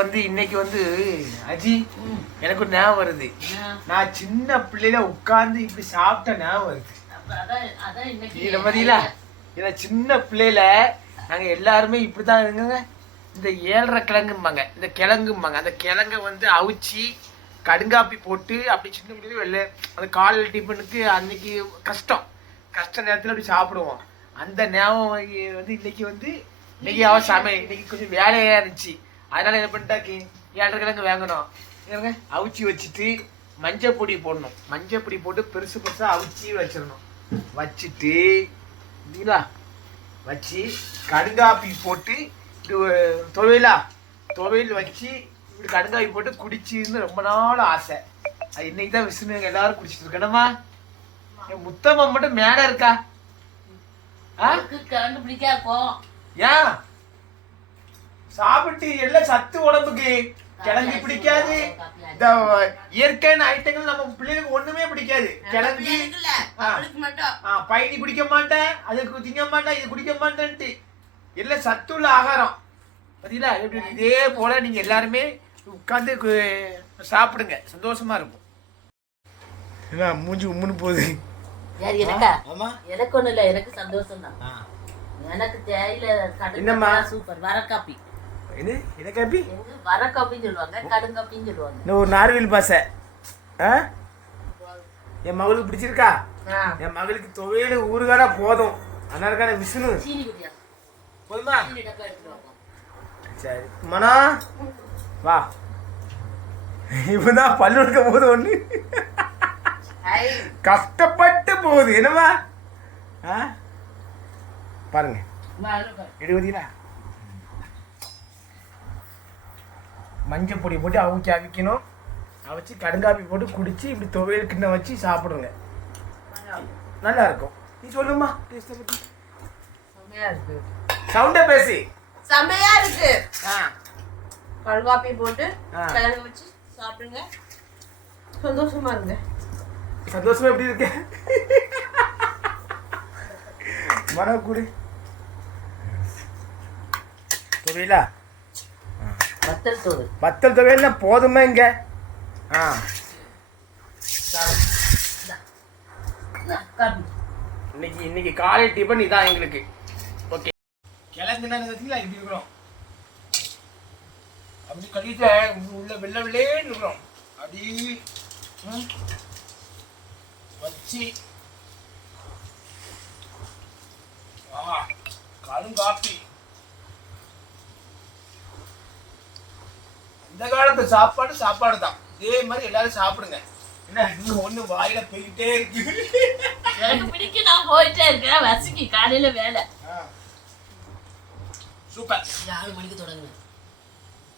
வந்து இன்னைக்கு வந்து அஜி எனக்கு ஒரு ஞாபகம் வருது. நான் சின்ன பிள்ளையில உட்கார்ந்து இப்படி சாப்பிட்ட ஞாபகம் வருது. இதை பார்த்தீங்களா இதை சின்ன பிள்ளையில நாங்க எல்லாருமே இப்படிதான் இருங்க இந்த ஏழரை கிழங்கும்பாங்க இந்த கிழங்கும்பாங்க. அந்த கிழங்க வந்து அவிச்சு கடுங்காப்பி போட்டு அப்படி சின்ன பிள்ளைல வெளில அந்த காலையில் டிஃபனுக்கு அன்னைக்கு கஷ்டம். கஷ்ட நேரத்தில் அப்படி சாப்பிடுவோம். அந்த ஞாபகம் வந்து இன்னைக்கு வந்து இன்னைக்கு அவ சமை இன்னைக்கு கொஞ்சம் வேலையா இருந்துச்சு. அதனால என்ன பண்ணிட்டாக்கி? ஏழரை கிழங்கு வாங்கணும். இருங்க அவிச்சு வச்சுட்டு மஞ்சள் பொடி போடணும். மஞ்சள் பொடி போட்டு பெருசு பெருசா அவிச்சு வச்சிடணும். வச்சுட்டு இல்லைங்களா வச்சு கடுங்காப்பி போட்டு துவையலா? துவையல் வச்சு இப்படி கடுங்காப்பி போட்டு குடிச்சிருந்து ரொம்ப நாள் ஆசை. அது இன்னைக்கு தான் விஷ்ணு எல்லாரும் குடிச்சிட்டு இருக்கணுமா என் முத்தம்மா மட்டும் மேடை இருக்கா? ஆ? கரண்ட் பிடிக்காக்கும் ஏன்? சாப்பிட்டு எல்லாம் சத்து உடம்புக்கு கிழங்கு பிடிக்காது. இந்த இயற்கையான ஐட்டங்கள் நம்ம பிள்ளைகளுக்கு ஒண்ணுமே பிடிக்காது. கிழங்கு பயணி குடிக்க மாட்டேன் அதுக்கு திங்க மாட்டேன் இது குடிக்க மாட்டேன்ட்டு. எல்லாம் சத்துள்ள ஆகாரம். பார்த்தீங்களா எப்படி இதே போல நீங்க எல்லாருமே உட்காந்து சாப்பிடுங்க. சந்தோஷமா இருக்கும். என்ன மூஞ்சி உம்முன்னு போகுது. எனக்கா? ஆமா. எனக்கு ஒண்ணு இல்ல எனக்கு சந்தோஷம் தான். எனக்கு தேயில சூப்பர் வரக்காப்பி. இது என்ன காப்பி எங்க வரக்காப்பின்னு சொல்லுவாங்க கடுங்காப்பின்னு சொல்லுவாங்க. இந்த ஒரு நார்வில் பாசை. ஆ? என் மகளுக்கு பிடிச்சிருக்கா. என் மகளுக்கு துவையல் ஊறுகாடா போதும். அதனால விஷ்ணு. போதுமா? சரி. மனா? வா. இப்பதான் பல்லு எடுக்க ஒண்ணு. ஐ, கஷ்டப்பட்டு போகுது. என்னவா ஆ? பாருங்க. வரப்பா. மஞ்சள் பொடி போட்டு அவிக்கி அவிக்கணும். அவிச்சு கடுங்காப்பி போட்டு குடிச்சு இப்படி துவையல் கிண்ண வச்சு சாப்பிடுங்க. நல்லா இருக்கும் நீ சொல்லுமா டேஸ்ட்டை இருக்கு. சவுண்டா பேசி. செம்மையா இருக்கு. கடுங்காப்பி போட்டு. கிழங்கு வச்சு சாப்பிடுங்க. சந்தோஷமா இருங்க. சந்தோஷமா எப்படி இருக்க? மன கூடு துவையலா? வத்தல் தோடு. வத்தல் துவையல்னா போதுமா இங்க? ஆ. காப்பி இன்னைக்கு இன்னைக்கு காலை டிஃபன் இதான் எங்களுக்கு. ஓகே பார்த்தீங்களா இப்படி இருக்கிறோம். அப்படி கழித்த உள்ள வெள்ளை வெள்ளேன்னு இருக்கிறோம். அப்படி ம், வச்சு. ஆ கருங்காப்பி. இந்த காலத்து சாப்பாடு சாப்பாடு தான் இதே மாதிரி எல்லாரும் சாப்பிடுங்க. என்ன இங்க ஒண்ணு வாயில போய்கிட்டே இருக்கு. எனக்கு பிடிக்கும் நான் போயிட்டே இருக்கேன். வசிக்கு காலையில வேலை. சூப்பர். நாலு மணிக்கு தொடங்குனேன்